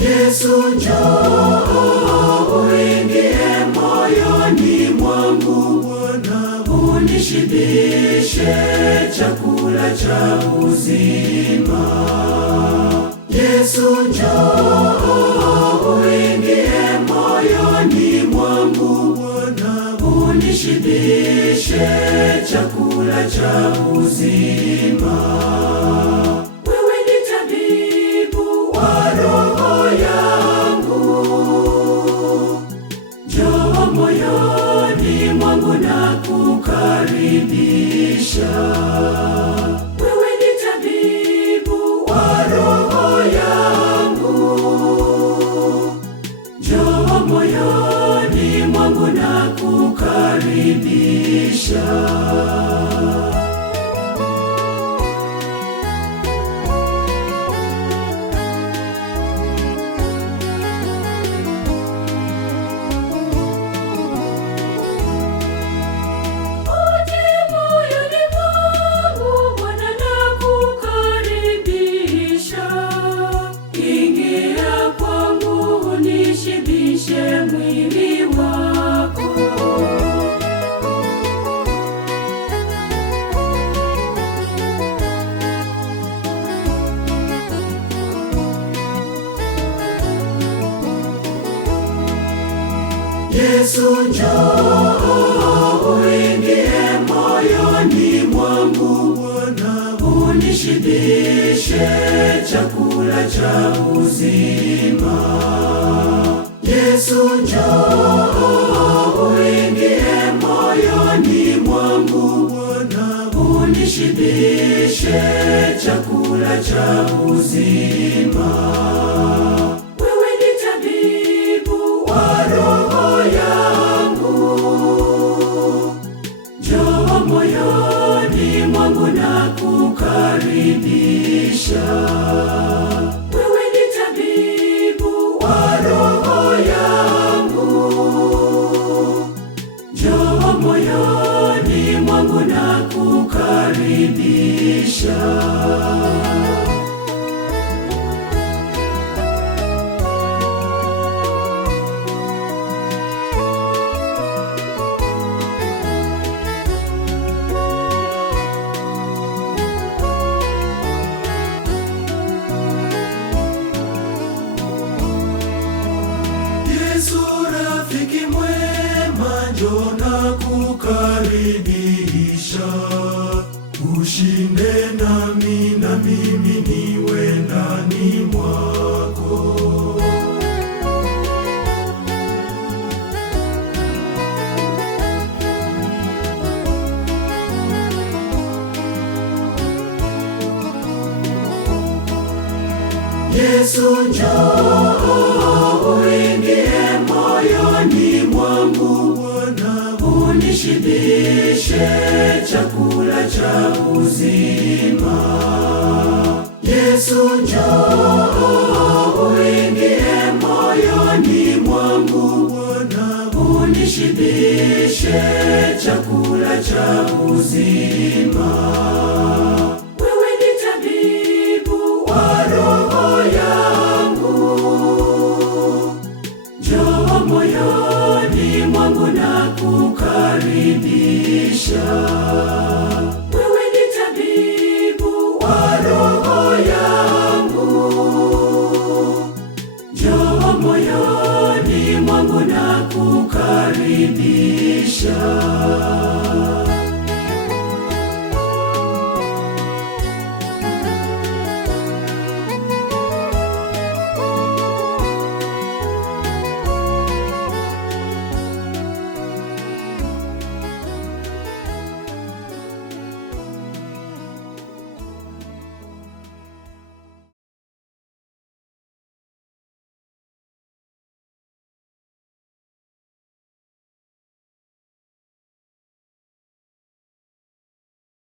Yesu njoo uingie moyoni mwangu Bwana, unishibishe chakula cha uzima. Yesu njoo uingie moyoni mwangu Bwana, unishibishe chakula cha uzima. Wewe ni tabibu wa roho yangu, njoo moyoni mwangu na kukaribisha. Wewe ni tabibu wa roho yangu, njoo moyoni mwangu na kukaribisha. Yesu njoo uingie moyoni mwangu Bwana, unishibishe chakula cha uzima. Yesu njoo uingie moyoni mwangu Bwana, unishibishe chakula cha uzima. Wewe ni tabibu wa roho yangu, njoo moyoni mwangu na kukaribisha. Wewe ni tabibu wa roho yangu, njoo moyoni mwangu na kukaribisha. Yesu rafiki mwema, njoo na kukaribisha. Ushinde nami na mimi niwe ndani mwako. Yesu njoo uingie moyoni mwangu Bwana, unishibishe chakula cha uzima. Yesu njoo uingie moyoni mwangu Bwana, unishibishe chakula cha uzima. Wewe ni tabibu wa roho yangu, njoo moyoni mwangu na kukaribisha. Wewe ni tabibu wa roho yangu, njoo moyoni mwangu na kukaribisha.